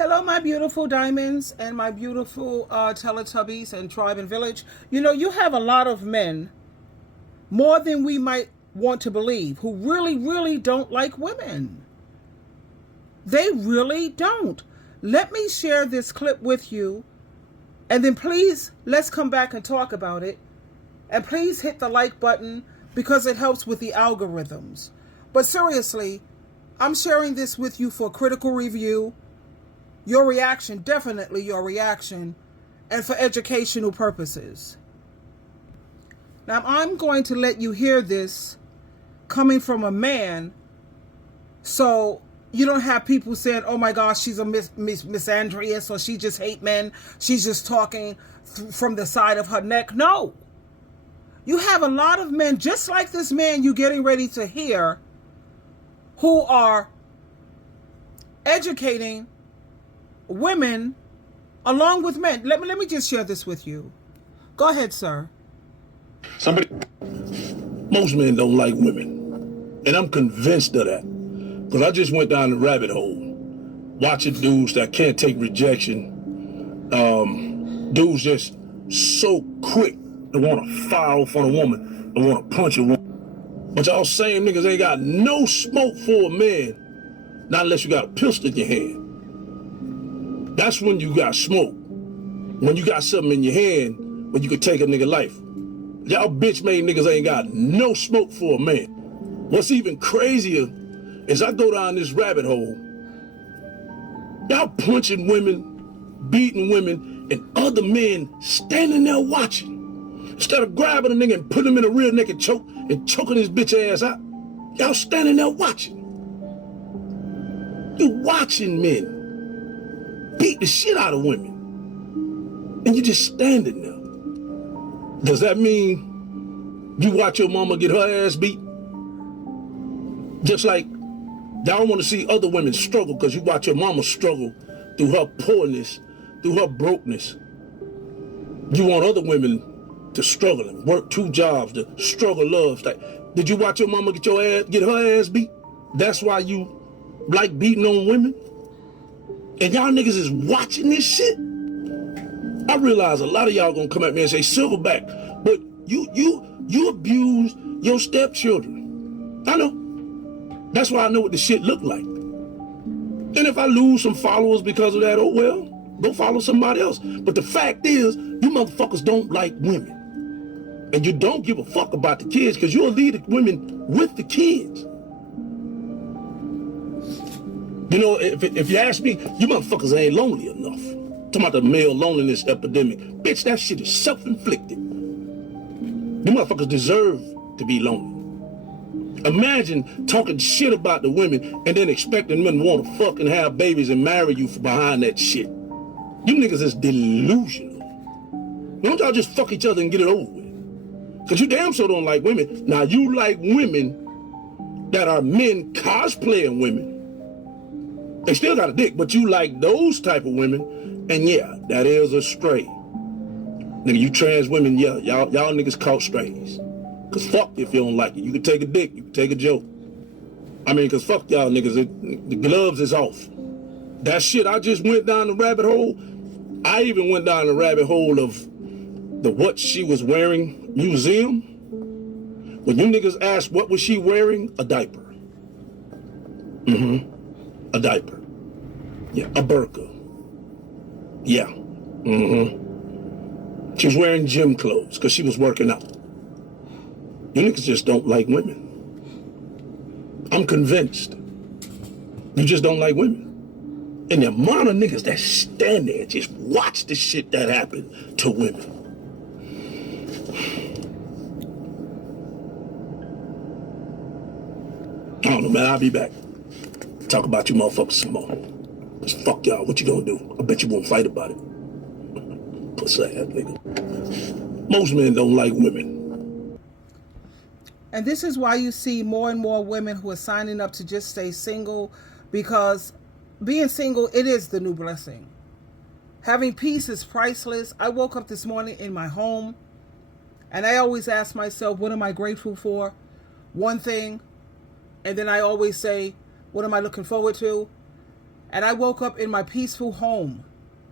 Hello, my beautiful diamonds and my beautiful Teletubbies and tribe and village. You know, you have a lot of men, more than we might want to believe, who really, really don't like women. They really don't. Let me share this clip with you, and then please, let's come back and talk about it. And please hit the like button because it helps with the algorithms. But seriously, I'm sharing this with you for critical review. Your reaction, definitely your reaction, and for educational purposes. Now, I'm going to let you hear this coming from a man, so you don't have people saying, oh my gosh, she's a misandrous, or she just hate men, she's just talking from the side of her neck. No. You have a lot of men, just like this man you're getting ready to hear, who are educating women along with men. Let me just share this with you. Go ahead, sir. Most men don't like women, and I'm convinced of that, because I just went down the rabbit hole watching dudes that can't take rejection. Dudes just so quick to want to fire off on a woman and want to punch a woman. But y'all same niggas ain't got no smoke for a man, not unless you got a pistol in your hand. That's when you got smoke. When you got something in your hand where you could take a nigga life. Y'all bitch-made niggas ain't got no smoke for a man. What's even crazier is I go down this rabbit hole, y'all punching women, beating women, and other men standing there watching. Instead of grabbing a nigga and putting him in a rear naked choke and choking his bitch ass out, y'all standing there watching. You watching men beat the shit out of women, and you just standing there. Does that mean you watch your mama get her ass beat? Just like y'all want to see other women struggle because you watch your mama struggle through her poorness, through her brokenness. You want other women to struggle and work 2 jobs, to struggle love. Like, did you watch your mama get her ass beat? That's why you like beating on women? And y'all niggas is watching this shit? I realize a lot of y'all gonna come at me and say, Silverback, but you abused your stepchildren. I know. That's why I know what the shit look like. And if I lose some followers because of that, oh well, go follow somebody else. But the fact is, you motherfuckers don't like women. And you don't give a fuck about the kids because you'll leave the women with the kids. You know, if you ask me, you motherfuckers ain't lonely enough. Talking about the male loneliness epidemic. Bitch, that shit is self-inflicted. You motherfuckers deserve to be lonely. Imagine talking shit about the women and then expecting men to want to fuck and have babies and marry you behind that shit. You niggas is delusional. Don't y'all just fuck each other and get it over with? Because you damn sure don't like women. Now, you like women that are men cosplaying women. They still got a dick, but you like those type of women, and yeah, that is a stray. Nigga, you trans women, yeah, y'all niggas caught strays. Cause fuck if you don't like it. You can take a dick, you can take a joke. I mean, cause fuck y'all niggas, the gloves is off. That shit, I just went down the rabbit hole. I even went down the rabbit hole of the what she was wearing museum. When you niggas asked what was she wearing, a diaper. A diaper. Yeah, a burqa. Yeah. She was wearing gym clothes because she was working out. You niggas just don't like women. I'm convinced. You just don't like women. And the amount of niggas that stand there and just watch the shit that happened to women. I don't know, man. I'll be back. Talk about you motherfuckers some more. Cause fuck y'all, what you gonna do? I bet you won't fight about it. Pussy ass nigga. Most men don't like women. And this is why you see more and more women who are signing up to just stay single, because being single, it is the new blessing. Having peace is priceless. I woke up this morning in my home, and I always ask myself, what am I grateful for? One thing, and then I always say, what am I looking forward to? And I woke up in my peaceful home.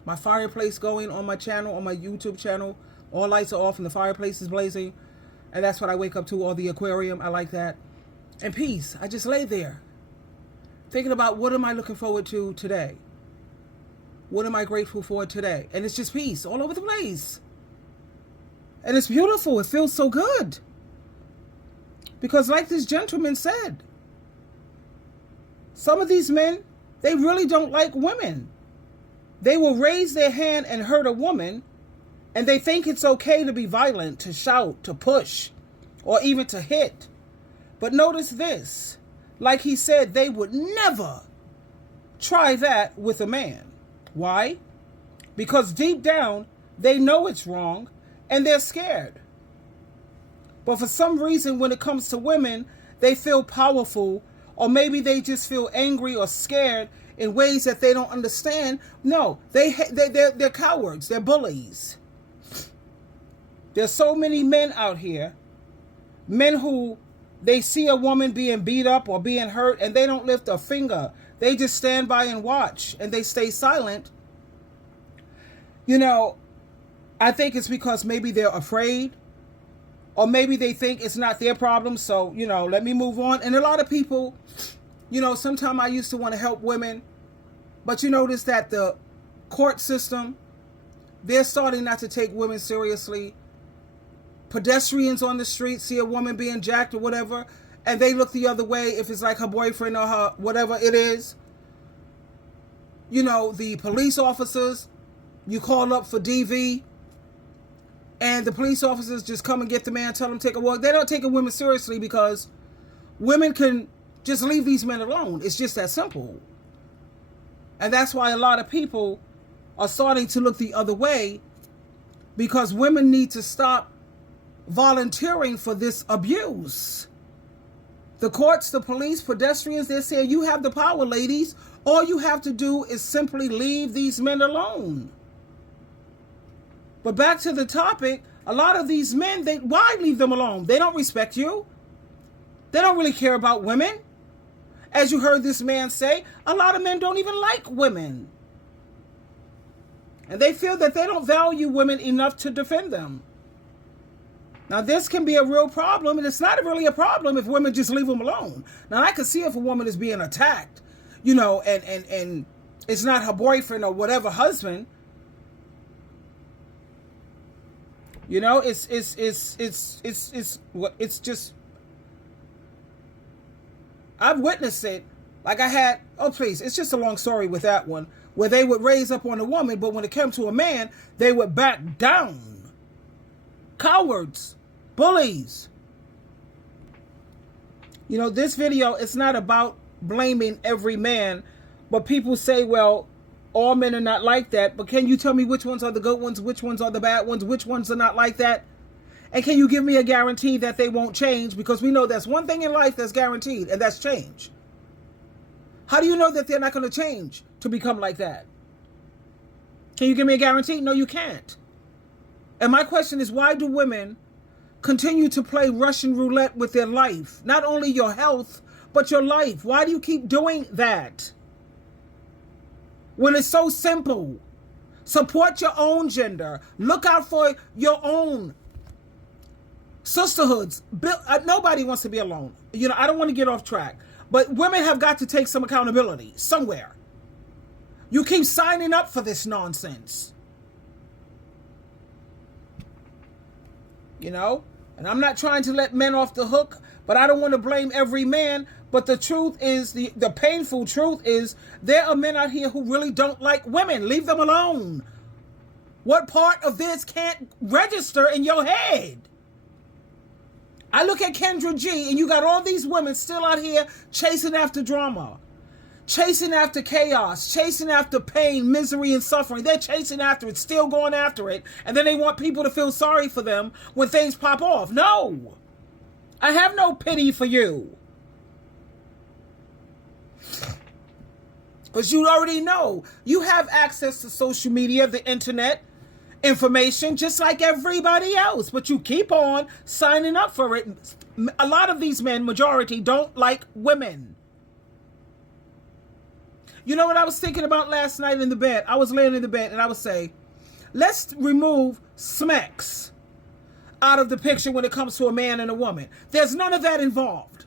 My fireplace going on my channel, on my YouTube channel. All lights are off and the fireplace is blazing. And that's what I wake up to, or the aquarium. I like that. And peace. I just lay there thinking about what am I looking forward to today? What am I grateful for today? And it's just peace all over the place. And it's beautiful. It feels so good. Because like this gentleman said, some of these men, they really don't like women. They will raise their hand and hurt a woman, and they think it's okay to be violent, to shout, to push, or even to hit. But notice this, like he said, they would never try that with a man. Why? Because deep down, they know it's wrong, and they're scared. But for some reason, when it comes to women, they feel powerful, or maybe they just feel angry or scared in ways that they don't understand. No, they're cowards. They're bullies. There's so many men out here, men who they see a woman being beat up or being hurt and they don't lift a finger. They just stand by and watch and they stay silent. You know, I think it's because maybe they're afraid, or maybe they think it's not their problem. So, you know, let me move on. And a lot of people, you know, sometimes I used to want to help women, but you notice that the court system, they're starting not to take women seriously. Pedestrians on the street see a woman being jacked or whatever, and they look the other way if it's like her boyfriend or her whatever it is. You know, the police officers, you call up for DV, and the police officers just come and get the man, tell him to take a walk. They're not taking women seriously because women can just leave these men alone. It's just that simple. And that's why a lot of people are starting to look the other way, because women need to stop volunteering for this abuse. The courts, the police, pedestrians, they're saying, you have the power, ladies. All you have to do is simply leave these men alone. But back to the topic, a lot of these men, why leave them alone? They don't respect you. They don't really care about women. As you heard this man say, a lot of men don't even like women. And they feel that they don't value women enough to defend them. Now, this can be a real problem, and it's not really a problem if women just leave them alone. Now, I can see if a woman is being attacked, you know, and it's not her boyfriend or whatever husband. You know, it's just, I've witnessed it. Like I had, it's just a long story with that one, where they would raise up on a woman, but when it came to a man, they would back down. Cowards. Bullies. You know, this video, it's not about blaming every man, but people say, well, all men are not like that. But can you tell me which ones are the good ones, which ones are the bad ones, which ones are not like that? And can you give me a guarantee that they won't change? Because we know there's one thing in life that's guaranteed, and that's change. How do you know that they're not going to change to become like that? Can you give me a guarantee? No, you can't. And my question is, why do women continue to play Russian roulette with their life? Not only your health, but your life. Why do you keep doing that? When it's so simple. Support your own gender. Look out for your own sisterhoods. Nobody wants to be alone. You know, I don't want to get off track, but women have got to take some accountability somewhere. You keep signing up for this nonsense. You know, and I'm not trying to let men off the hook, but I don't want to blame every man. But the truth is, the painful truth is, there are men out here who really don't like women. Leave them alone. What part of this can't register in your head? I look at Kendra G, and you got all these women still out here chasing after drama, chasing after chaos, chasing after pain, misery, and suffering. They're chasing after it, still going after it. And then they want people to feel sorry for them when things pop off. No, I have no pity for you. Because you already know you have access to social media, the internet, information, just like everybody else. But you keep on signing up for it. A lot of these men, majority, don't like women. You know what I was thinking about last night in the bed? I was laying in the bed and I would say, let's remove smacks out of the picture when it comes to a man and a woman. There's none of that involved.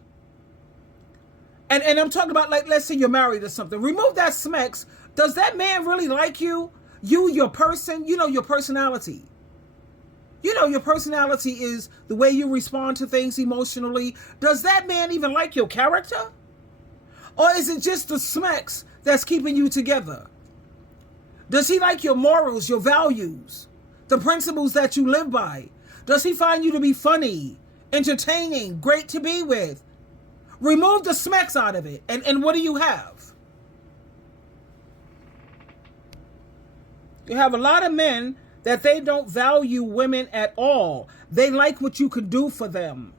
And I'm talking about, like, let's say you're married or something. Remove that smacks. Does that man really like you? You, your person, you know, your personality. You know, your personality is the way you respond to things emotionally. Does that man even like your character? Or is it just the smacks that's keeping you together? Does he like your morals, your values, the principles that you live by? Does he find you to be funny, entertaining, great to be with? Remove the smacks out of it. And what do you have? You have a lot of men that they don't value women at all. They like what you can do for them.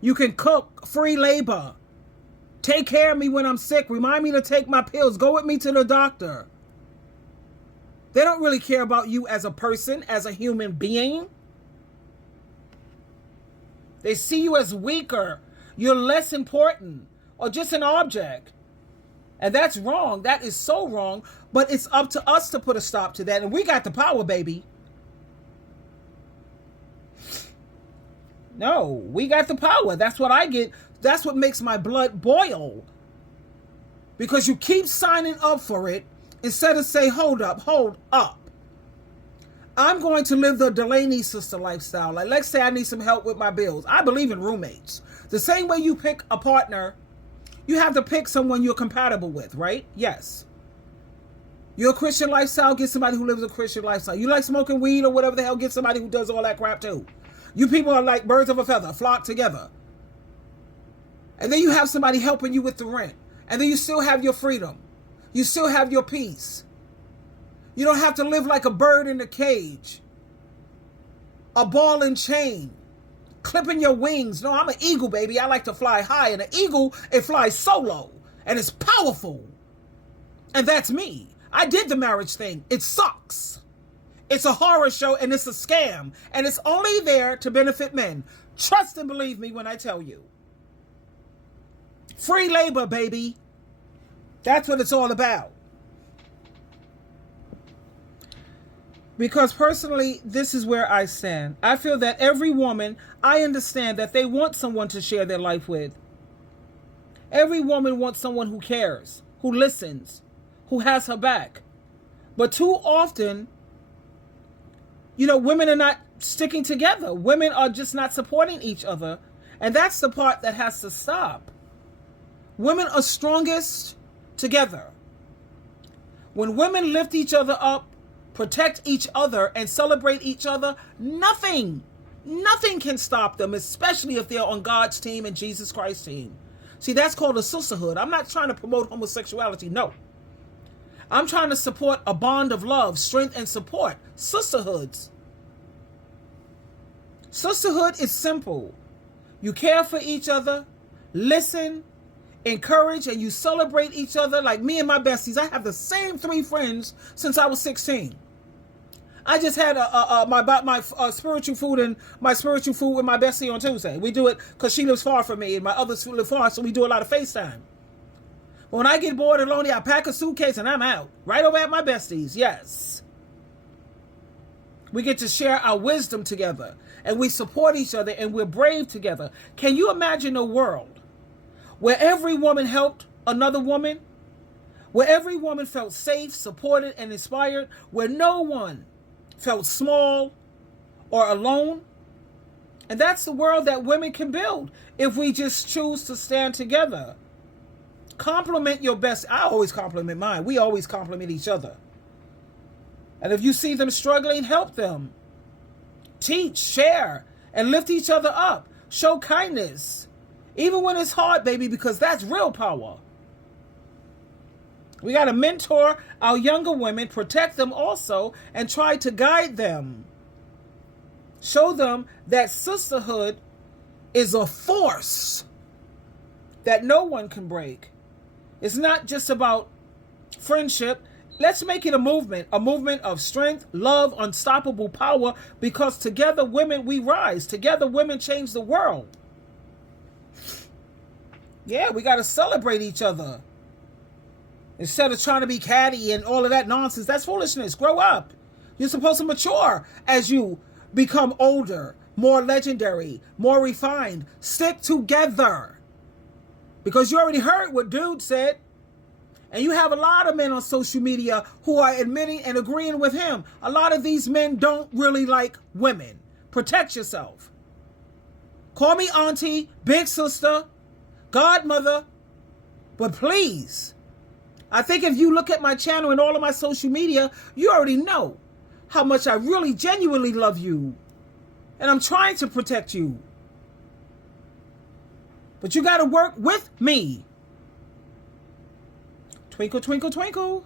You can cook, free labor, take care of me when I'm sick, remind me to take my pills, go with me to the doctor. They don't really care about you as a person, as a human being. They see you as weaker. You're less important, or just an object. And that's wrong. That is so wrong. But it's up to us to put a stop to that. And we got the power, baby. No, we got the power. That's what I get. That's what makes my blood boil. Because you keep signing up for it instead of say, hold up. I'm going to live the Delaney sister lifestyle. Like, let's say I need some help with my bills. I believe in roommates. The same way you pick a partner, you have to pick someone you're compatible with, right? Yes. You're a Christian lifestyle, get somebody who lives a Christian lifestyle. You like smoking weed or whatever the hell, get somebody who does all that crap too. You people are like birds of a feather, flock together. And then you have somebody helping you with the rent. And then you still have your freedom. You still have your peace. You don't have to live like a bird in a cage. A ball and chain. Clipping your wings. No, I'm an eagle, baby. I like to fly high. And an eagle, it flies solo. And it's powerful. And that's me. I did the marriage thing. It sucks. It's a horror show and it's a scam. And it's only there to benefit men. Trust and believe me when I tell you. Free labor, baby. That's what it's all about. Because personally, this is where I stand. I feel that every woman, I understand that they want someone to share their life with. Every woman wants someone who cares, who listens, who has her back. But too often, you know, women are not sticking together. Women are just not supporting each other. And that's the part that has to stop. Women are strongest together. When women lift each other up, protect each other, and celebrate each other, nothing can stop them, especially if they're on God's team and Jesus Christ's team. See, that's called a sisterhood. I'm not trying to promote homosexuality, no. I'm trying to support a bond of love, strength, and support. Sisterhoods. Sisterhood is simple. You care for each other, listen, encourage, and you celebrate each other. Like me and my besties, I have the same 3 friends since I was 16. I just had my spiritual food and my spiritual food with my bestie on Tuesday. We do it because she lives far from me and my others live far, so we do a lot of FaceTime. When I get bored and lonely, I pack a suitcase and I'm out. Right over at my besties, yes. We get to share our wisdom together and we support each other and we're brave together. Can you imagine a world where every woman helped another woman? Where every woman felt safe, supported, and inspired? Where no one felt small or alone? And that's the world that women can build if we just choose to stand together. Compliment your best. I always compliment mine. We always compliment each other. And if you see them struggling, help them. Teach, share, and lift each other up. Show kindness. Even when it's hard, baby, because that's real power. We got to mentor our younger women, protect them also, and try to guide them. Show them that sisterhood is a force that no one can break. It's not just about friendship. Let's make it a movement of strength, love, unstoppable power, because together, women, we rise. Together, women change the world. Yeah, we got to celebrate each other. Instead of trying to be catty and all of that nonsense. That's foolishness. Grow up. You're supposed to mature as you become older, more legendary, more refined. Stick together. Because you already heard what dude said. And you have a lot of men on social media who are admitting and agreeing with him. A lot of these men don't really like women. Protect yourself. Call me auntie, big sister, godmother. But please, I think if you look at my channel and all of my social media, you already know how much I really genuinely love you. And I'm trying to protect you. But you got to work with me. Twinkle, twinkle, twinkle.